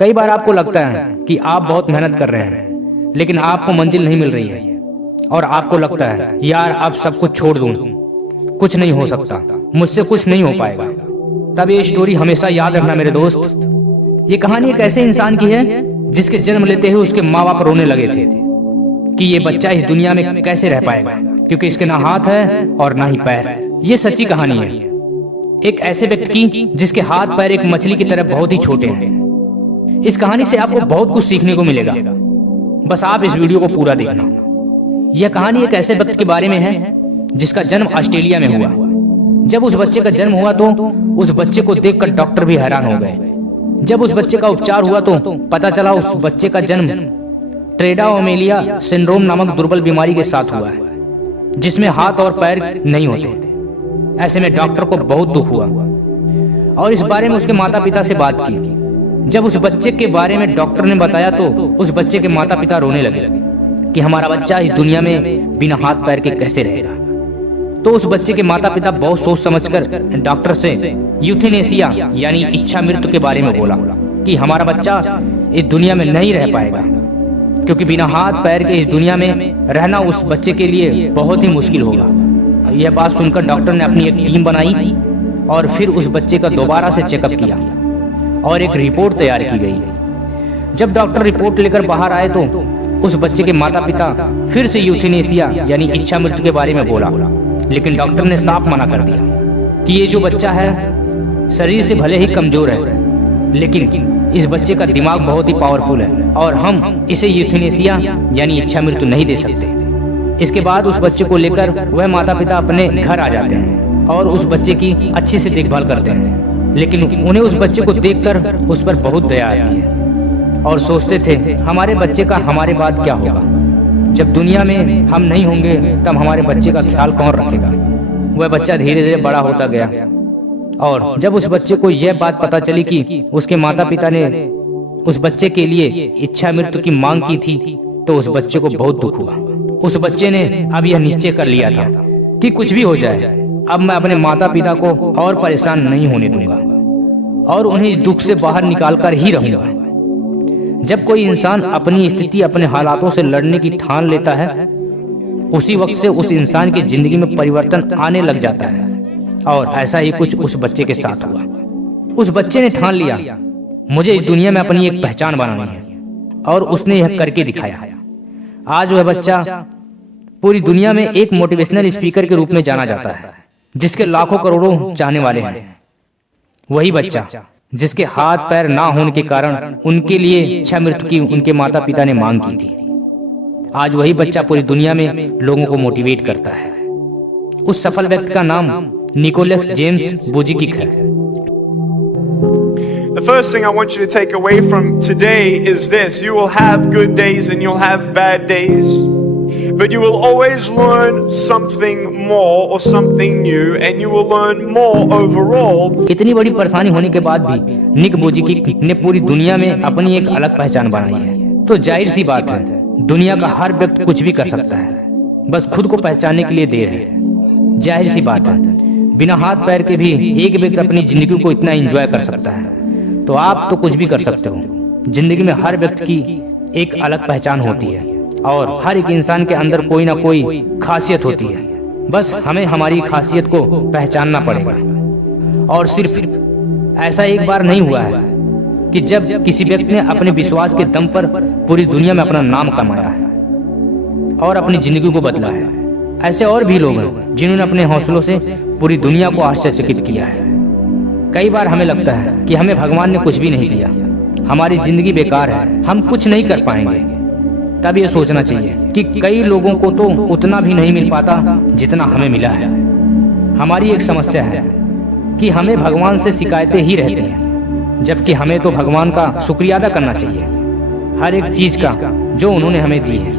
कई बार आपको लगता है कि आप बहुत मेहनत कर रहे हैं लेकिन आपको मंजिल नहीं मिल रही है और आपको लगता है यार अब सब कुछ छोड़ दूं, कुछ नहीं हो सकता, मुझसे कुछ नहीं हो पाएगा। तब ये स्टोरी हमेशा याद रखना मेरे दोस्त। ये कहानी एक ऐसे इंसान की है जिसके जन्म लेते ही उसके माँ बाप रोने लगे थे कि ये बच्चा इस दुनिया में कैसे रह पाएगा, क्योंकि इसके ना हाथ है और ना ही पैर। ये सच्ची कहानी है एक ऐसे व्यक्ति की जिसके हाथ पैर एक मछली की तरह बहुत ही छोटे हैं। इस कहानी से आपको बहुत कुछ सीखने को मिलेगा, बस आप इस वीडियो को पूरा देखना। यह कहानी एक ऐसे व्यक्ति के बारे में है जिसका जन्म ऑस्ट्रेलिया में हुआ। जब उस बच्चे का जन्म हुआ तो उस बच्चे को देखकर डॉक्टर भी हैरान हो गए। जब उस बच्चे का उपचार हुआ तो पता चला उस बच्चे का जन्म ट्रेडाओमेलिया सिंड्रोम नामक दुर्बल बीमारी के साथ हुआ है, जिसमें हाथ और पैर नहीं होते। ऐसे में डॉक्टर को बहुत दुख हुआ और इस बारे में उसके माता पिता से बात की। जब उस बच्चे के बारे में डॉक्टर ने बताया तो उस बच्चे के माता पिता रोने लगे कि हमारा बच्चा इस दुनिया में बिना हाथ पैर के कैसे रहेगा। तो उस बच्चे के माता पिता बहुत सोच समझकर डॉक्टर से यूथेनेसिया यानी इच्छा मृत्यु के बारे में बोला कि हमारा बच्चा इस दुनिया में नहीं रह पाएगा, क्योंकि बिना हाथ पैर के इस दुनिया में रहना उस बच्चे के लिए बहुत ही मुश्किल होगा। यह बात सुनकर डॉक्टर ने अपनी एक टीम बनाई और फिर उस बच्चे का दोबारा से चेकअप किया और एक रिपोर्ट तैयार की गई। जब डॉक्टर रिपोर्ट लेकर बाहर आए तो उस बच्चे के माता पिता फिर से यूथेनेसिया यानी इच्छा मृत्यु के बारे में बोला, लेकिन डॉक्टर ने साफ मना कर दिया कि ये जो बच्चा है शरीर से भले ही कमजोर है, लेकिन इस बच्चे का दिमाग बहुत ही पावरफुल है और हम इसे यूथेनेसिया यानी इच्छा मृत्यु नहीं दे सकते। इसके बाद उस बच्चे को लेकर वह माता पिता अपने घर आ जाते हैं और उस बच्चे की अच्छे से देखभाल करते हैं, लेकिन उन्हें उस बच्चे को देखकर उस पर बहुत दया आती है और सोचते थे हमारे बच्चे का हमारे बाद क्या होगा, जब दुनिया में हम नहीं होंगे तब हमारे बच्चे का ख्याल कौन रखेगा। वह बच्चा धीरे धीरे बड़ा होता गया और जब उस बच्चे को यह बात पता चली कि उसके माता पिता ने उस बच्चे के लिए इच्छा मृत्यु की मांग की थी तो उस बच्चे को बहुत दुख हुआ। उस बच्चे ने अब यह निश्चय कर लिया था कि कुछ भी हो जाए अब मैं अपने माता पिता को और परेशान नहीं होने दूंगा और उन्हें दुख से बाहर निकाल कर ही रहूंगा। जब कोई इंसान अपनी स्थिति अपने हालातों से लड़ने की ठान लेता है उसी वक्त से उस इंसान की जिंदगी में परिवर्तन आने लग जाता है और ऐसा ही कुछ उस बच्चे के साथ हुआ। उस बच्चे ने ठान लिया मुझे इस दुनिया में अपनी एक पहचान बनानी है और उसने यह करके दिखाया। आज वह बच्चा पूरी दुनिया में एक मोटिवेशनल स्पीकर के रूप में जाना जाता है जिसके लाखों करोड़ों चाहने वाले हैं। वही बच्चा जिसके हाथ पैर ना होने के कारण उनके लिए इच्छा मृत्यु की उनके माता पिता ने मांग की थी, आज वही बच्चा पूरी दुनिया में लोगों को मोटिवेट करता है। उस सफल व्यक्ति का नाम निकोलस जेम्स बुजिकिक है। The first thing I want you to take away from today is this: you will have good days and you'll have bad days, but you will always learn something more or something new, and you will learn more overall. इतनी बड़ी परेशानी होने के बाद भी निक बुजिकिक ने पूरी दुनिया में अपनी एक अलग पहचान बनाई है। तो जाहिर सी बात है दुनिया का हर व्यक्ति कुछ भी कर सकता है, बस खुद को पहचानने के लिए देर है। जाहिर सी बात है बिना हाथ पैर के भी एक व्यक्ति अपनी जिंदगी को इतना एंजॉय कर सकता है, तो आप तो कुछ भी कर सकते हो। जिंदगी में हर व्यक्ति की एक अलग पहचान होती है और हर एक इंसान के अंदर कोई ना कोई खासियत होती है, बस हमें हमारी खासियत को पहचानना पड़ेगा। और सिर्फ ऐसा एक बार नहीं हुआ है कि जब किसी व्यक्ति ने अपने विश्वास के दम पर पूरी दुनिया में अपना नाम कमाया है और अपनी जिंदगी को बदला है। ऐसे और भी लोग हैं जिन्होंने अपने हौसलों से पूरी दुनिया को आश्चर्यचकित किया है। कई बार हमें लगता है कि हमें भगवान ने कुछ भी नहीं दिया, हमारी जिंदगी बेकार है, हम कुछ नहीं कर पाएंगे। तब ये सोचना चाहिए कि कई लोगों को तो उतना भी नहीं मिल पाता जितना हमें मिला है। हमारी एक समस्या है कि हमें भगवान से शिकायतें ही रहती हैं, जबकि हमें तो भगवान का शुक्रिया अदा करना चाहिए हर एक चीज का जो उन्होंने हमें दी है।